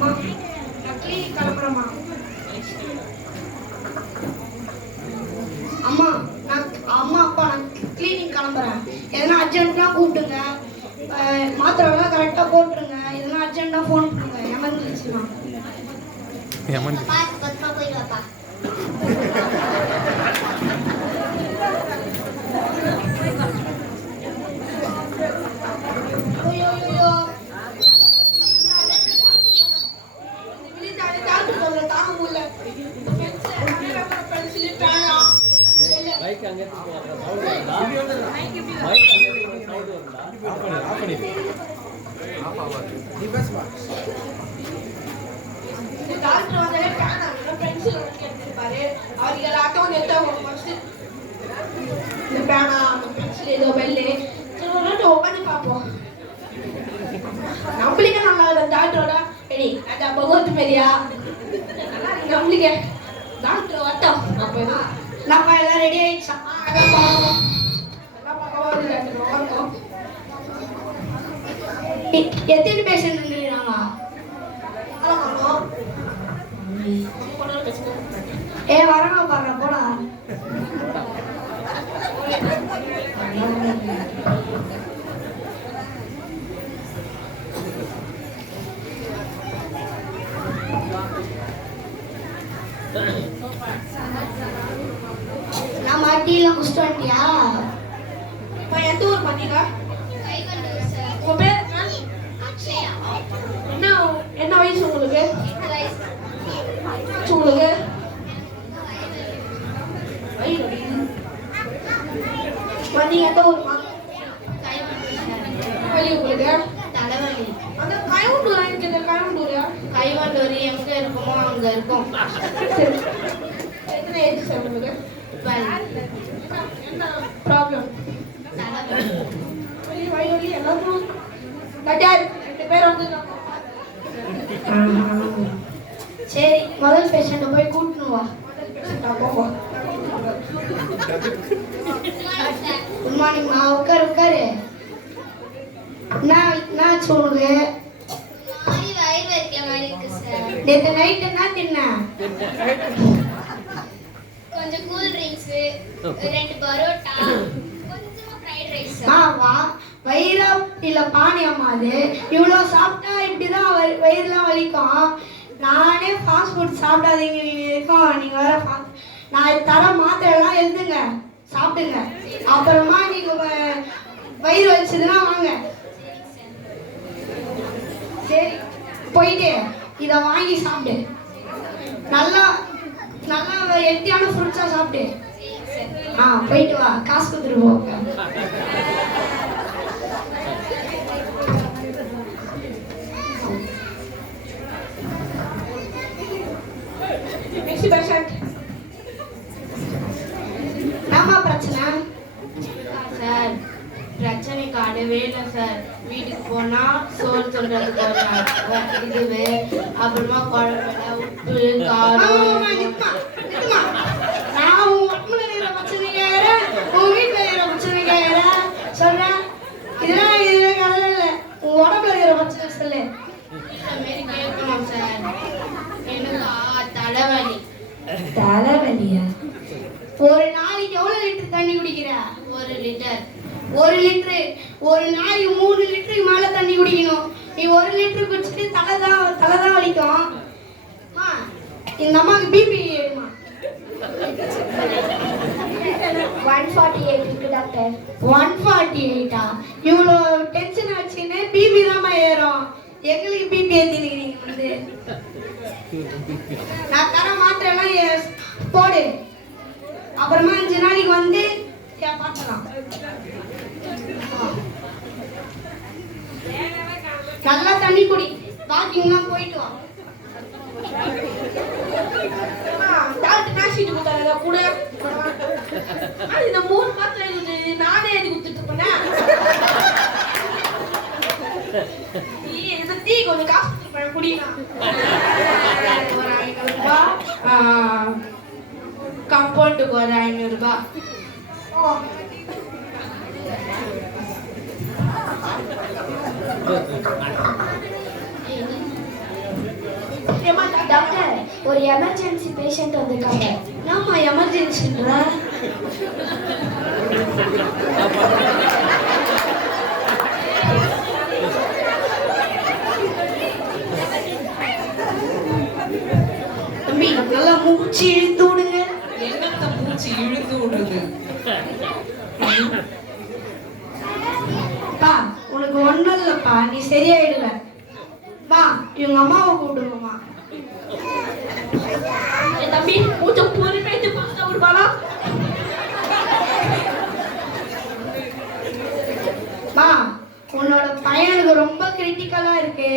அம்மா நான் கிளினிக் கிளம்புறேம்மா. அம்மா அப்பா நான் கிளினிக் கிளம்புறேன். எதனா அர்ஜென்ட்னா கூப்பிடுங்க. மாத்திரைலாம் கரெக்டாக போட்டுருங்க. எதனா அர்ஜென்ட்டாக ஃபோன் பண்ணுங்க. எமர்ஜென்சிமா. பார்த்து பத்திரமா போயிடுவாப்பா. நம்மளுக்கே நல்லா டாக்டரோட பகவத் பெரியா நம்மளுக்கே டாக்டர் வட்டம் நம்ம எல்லாம் ரெடி ஆயிடுச்சா? எத்தனை பேஷண்ட் நின்றுறாங்க? வரணும் பாருங்க போடா. நான் மாட்டிலாம் குஸ்ட் வந்துட்டியா? இப்போ எந்த ஊர் பண்ணீங்க? உங்க பேர் என்ன வயசு உங்களுக்கு? உங்களுக்கு நீங்க எந்த ஊர்மா? வலி உங்களுக்கு? தலைவலி. அந்த கைவண்டூர் எனக்கு கைவண்டூரா? கைவண்டூர் எங்க இருக்குமோ அங்க இருக்கும். எத்தனை ஏஜ் சார் உங்களுக்கு? என்ன ப்ராப்ளம்? வலி வலி எல்லாரும் கட்டார் 2 பேர் வந்து. சரி முதல் பேஷண்ட் போய் கூட்டணும் வா. குட் மார்னிங் மா. உட்காரு. நான் சொல்லுங்க. நேற்று நைட் என்ன தின்ன? கொஞ்சம் கூல் ட்ரிங்க்ஸ், 2 பரோட்டா, கொஞ்சமா ஃப்ரைட் ரைஸ். வா வயிறா இல்ல பானியம்மா அது? இவ்வளோ சாப்பிட்டா இப்படிதான் வயிறுலாம் வலிக்கும். நானே ஃபாஸ்ட் ஃபுட் சாப்பிடாதீங்க இருக்கும். நீங்க வேற நான் தர மாத்திரைலாம் எழுதுங்க சாப்பிடுங்க. அப்புறமா நீங்க வயிறு வலிச்சதுன்னா வாங்க. சரி போயிட்டு இதை வாங்கி சாப்பிடு. நல்லா நல்லா ஹெல்த்தியான ஃப்ரூட்ஸா சாப்பிடு. போயிட்டு வா. காசு கொடுத்துட்டு போங்க. என்னம்மா பிரச்சனை? சார் பிரச்சனை காடவே இல்லை சார். வீட்டுக்கு போனா சோறு சொல்றதுக்கு இதுவே, அப்புறமா குழம்புல உப்பு காரம். நான் உன் உடம்புல இருக்கிற பிரச்சனை கேட்கிறேன், உன் வீட்டுல இருக்கிற பிரச்சனை கேட்கிறேன் சொல்றேன். இதெல்லாம் இது கதை இல்லை. உன் உடம்புல இருக்கிற பிரச்சனை சொல்லு. இந்த மாரி கேட்கணும் சார். எனக்கு தலைவலி. தலைவலியா? ஒரு நாளைக்கு எவ்வளவு லிட்டர் தண்ணி குடிக்கிற? 1 லிட்டர். 1 லிட்டரு? ஒரு நாளைக்கு 3 லிட்டருக்கு மேல தண்ணி குடிக்கணும். நீ 1 லிட்டர் குடிச்சிட்டு தலைதான் வலிக்கும். இந்த அம்மாவுக்கு பிபி ஏறுமா? 148 இருக்கு டாக்டர். 148ஆ? இவ்வளோ டென்ஷன் ஆச்சுன்னு பிபி தான் ஏறும். எங்களுக்கு பிபி ஏற்றினீங்க வந்து. நான் தர மாத்திரை எல்லாம் போடு. அப்புறமா 5 நாளைக்கு வந்து பார்க்கலாம். நல்லா தண்ணி குடி. வாக்கிங்லாம் போயிட்டு வா. டாக்டர் பேசிட்டு கொடுத்தாரு கூட. இந்த 3 மாத்திரை நானே எழுதி கொடுத்துட்டு போனேன். டீ கொஞ்சம் காசு கொடுத்துருப்பேன் குடிக்கலாம். ஒரு 500 ரூபாய். கம்பவுண்டுக்கு ஒரு 500 ரூபாய். ஒரு எமர்ஜென்சி பேஷண்ட் வந்திருக்காங்க. என்னம்மா எமர்ஜென்சின்ற? தம்பி நல்லா மூச்சு இழுத்து விடுங்க. என்னத்த மூச்சு இழுத்து விடுறது? பா உனக்கு ஒண்ணும் இல்லப்பா, நீ சரியாயிடுவ. மா இவங்க அம்மாவை கூப்பிடுங்கம்மா. தம்பி கொஞ்சம் பொறுமையாட்டு பாஸ்டா விடுவானா? மா உன்னோட பையனுக்கு ரொம்ப கிரிட்டிக்கலா இருக்கு.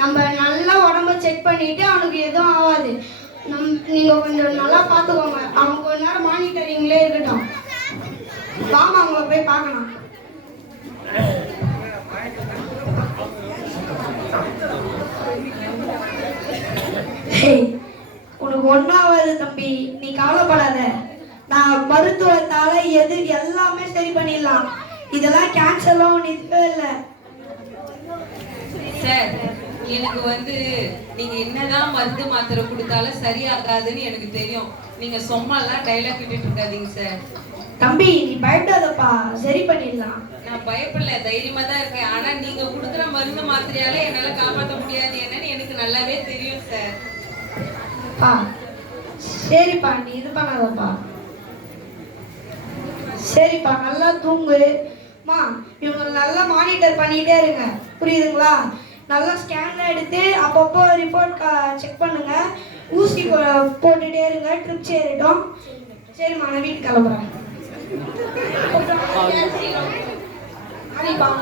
நம்ம நல்லா உடம்ப செக் பண்ணிட்டு அவனுக்கு எதுவும் ஆகாது. நீங்க கொஞ்சம் நல்லா பார்த்துக்கோங்க. அவன் கொஞ்ச நேரம் மானிட்டரிங்லே இருக்கட்டும். வாமா அவங்கள போய் பார்க்கலாம். உனக்கு ஒன்றாவது தம்பி, நீ கவலைப்படாத. நான் மருத்துவத்தால எல்லாமே சரி பண்ணிடலாம். இதெல்லாம் கேன்சர்லாம் ஒன்று இதுவே இல்லை. சார், எனக்கு வந்து நீங்க என்னதான் மருந்து மாத்திரை கொடுத்தாலும் சரியாகாதுன்னு எனக்கு தெரியும். நீங்க சும்மாலாம் டைலாக் விட்டுட்டு இருக்காதீங்க சார். தம்பி நீ பயப்படாதப்பா, சரி பண்ணிடலாம். நான் பயப்படல, தைரியமா தான் இருக்கேன். ஆனா நீங்க கொடுக்குற மருந்து மாத்திரையால என்னால காப்பாற்ற முடியாது என்னன்னு எனக்கு நல்லாவே தெரியும் சார். பா சரிப்பா, நீ இது பண்ணாதப்பா. சரிப்பா, நல்லா தூங்கு. மா இவங்க நல்லா மானிட்டர் பண்ணிட்டே இருங்க, புரியுதுங்களா? நல்லா ஸ்கேன்லாம் எடுத்து அப்பப்போ ரிப்போர்ட் செக் பண்ணுங்க. ஊசி போட்டுட்டே இருங்க, ட்ரிப்ஸ் ஏறிட்டோம். சரிம்மா, நான் வீட்டுக்கு கிளம்புறேன். சரிப்பா.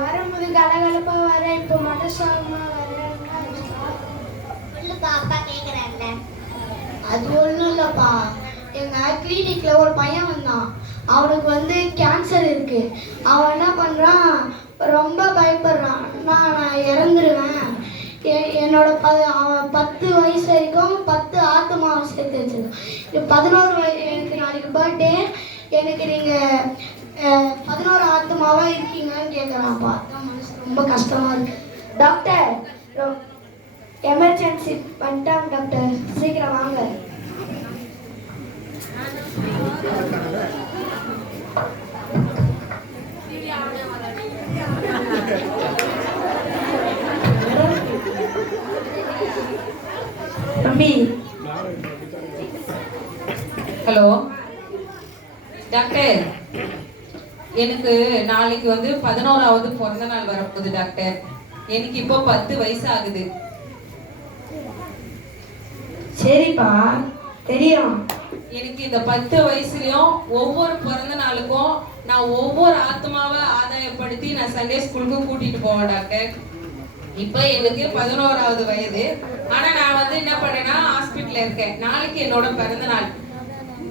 வரும்போது கலகலப்பா வரேன், இப்போ மனசாகமா வரேன். அப்பா கேக்குறாங்க. அது ஒன்றும் இல்லைப்பா, எங்கள் கிளினிக்கில் ஒரு பையன் வந்தான். அவனுக்கு வந்து கேன்சர் இருக்கு. அவன் என்ன பண்ணுறான், ரொம்ப பயப்படுறான். நான் இறந்துருவேன். என்னோட அவன் 10 வயசு வரைக்கும் 10 ஆத்மாவை சேர்த்து வச்சிருக்கான். 11 எனக்கு நாளைக்கு பர்த்டே. எனக்கு நீங்கள் 11 ஆத்மாவா இருக்கீங்கன்னு கேட்குறான்ப்பா. மனசு ரொம்ப கஷ்டமா இருக்கு. டாக்டர், எமர்ஜென்சி பண்ணிட்டாங்க டாக்டர், சீக்கிரம் வாங்க. தம்பி. ஹலோ டாக்டர், எனக்கு நாளைக்கு வந்து 11வது பிறந்த நாள் வரப்போகுது டாக்டர். எனக்கு இப்போ 10 வயசு ஆகுது. சரிப்பா, தெரியும். எனக்கு இந்த 10 வயசுலயும் ஒவ்வொரு பிறந்த நாளுக்கும் நான் ஒவ்வொரு ஆத்மாவை ஆதாயப்படுத்தி நான் சண்டே ஸ்கூலுக்கு கூட்டிட்டு போவேன் டாக்டர். இப்போ எனக்கு 11வது வயது. ஆனா நான் வந்து என்ன பண்ணேன்னா ஹாஸ்பிட்டல்ல இருக்கேன். நாளைக்கு என்னோட பிறந்த நாள்.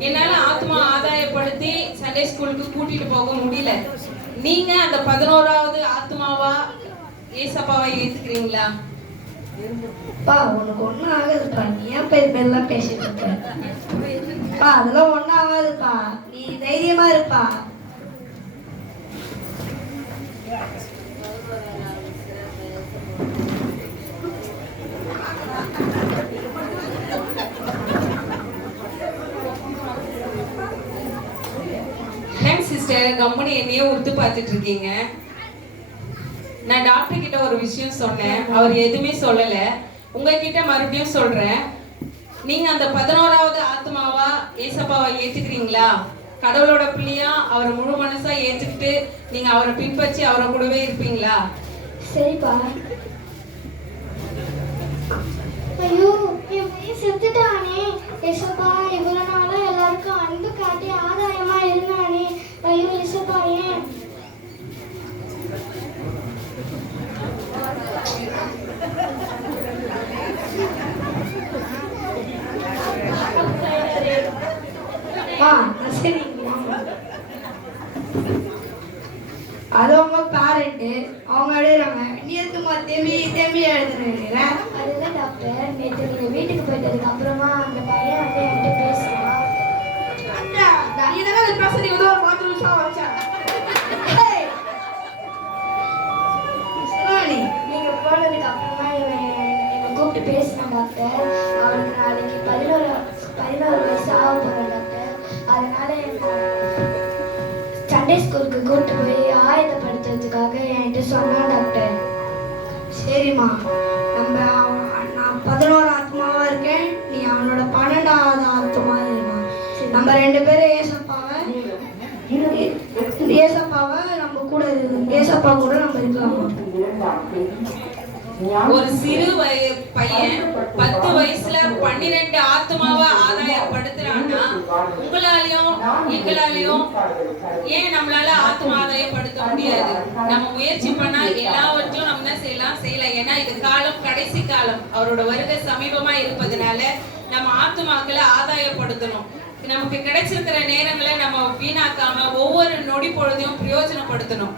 என்னால ஆத்மா ஆதாயப்படுத்தி சண்டே ஸ்கூலுக்கு கூட்டிட்டு போக முடியல. நீங்க அந்த 11வது ஆத்மாவா ஏசப்பாவை ஏத்துக்கிறீங்களா? பா உனக்கு ஒன்றும் ஆகாதுப்பா, நீ ஏன் பேர்லாம் பேசிட்டு இருக்க? அதெல்லாம் ஒன்றும் ஆகாதுப்பா, நீ தைரியமா இருப்பா. சிஸ்டர், கம்பெனி என்னையே உத்து பார்த்துட்டு இருக்கீங்க. நான் டாக்டர் கிட்ட ஒரு விஷயம் சொன்னேன், அவர் எதுவுமே சொல்லல. உங்ககிட்ட மறுபடியும் சொல்றேன், நீங்க அந்த 11வது ஆத்மாவா ஏசப்பாவை ஏத்துக்கிறீங்களா? கடவுளோட பிள்ளையா அவரை முழு மனசா ஏத்துக்கிட்டு நீங்க அவரை பின்பற்றி அவரை கூடவே இருப்பீங்களா? சரிப்பா. ஐயோ, என் பையன் செத்துட்டானே. ஏசப்பா, இவ்வளவு நாளா எல்லாருக்கும் அன்பு காட்டி ஆதாயமா இருந்தானே. ஐயோ ஏசப்பா, ஏன்? சரிங்களா? அது அவங்க பேரண்ட், அவங்க அடையிறாங்க. நீ எதுக்குமா கூப்பிட்டு பேசினேன் டாக்டர். அவனுக்கு நாளைக்கு 11 வயசு ஆக போகிறேன் டாக்டர். அதனால என்ன சண்டே ஸ்கூலுக்கு கூப்பிட்டு போய் ஆயத்தப்படுத்துறதுக்காக என்கிட்ட சொன்னான் டாக்டர். சரிம்மா, நான் 11 ஆத்மாவா இருக்கேன், நீ அவனோட 12வது ஆத்மா இருமா. நம்ம 2 பேரும் ஏசப்பாவை நம்ம கூட ஏசப்பா கூட நம்ம இருக்கலாமா? ஒரு சிறு பையன் 10 வயசுல 12 ஆத்மாவை ஆதாயப்படுத்துறான்னா உங்களாலையும் எங்களாலையும் ஏன் நம்மளால ஆத்மா ஆதாயப்படுத்த முடியாது? நம்ம முயற்சி பண்ணா எல்லாவற்றையும் நம்ம செய்யலாம். ஏன்னா இது காலம், கடைசி காலம். அவரோட வருகை சமீபமா இருப்பதனால நம்ம ஆத்மாக்களை ஆதாயப்படுத்தணும். நமக்கு கிடைச்சிருக்கிற நேரங்களை நம்ம வீணாக்காம ஒவ்வொரு நொடி பொழுதையும் பிரயோஜனப்படுத்தணும்.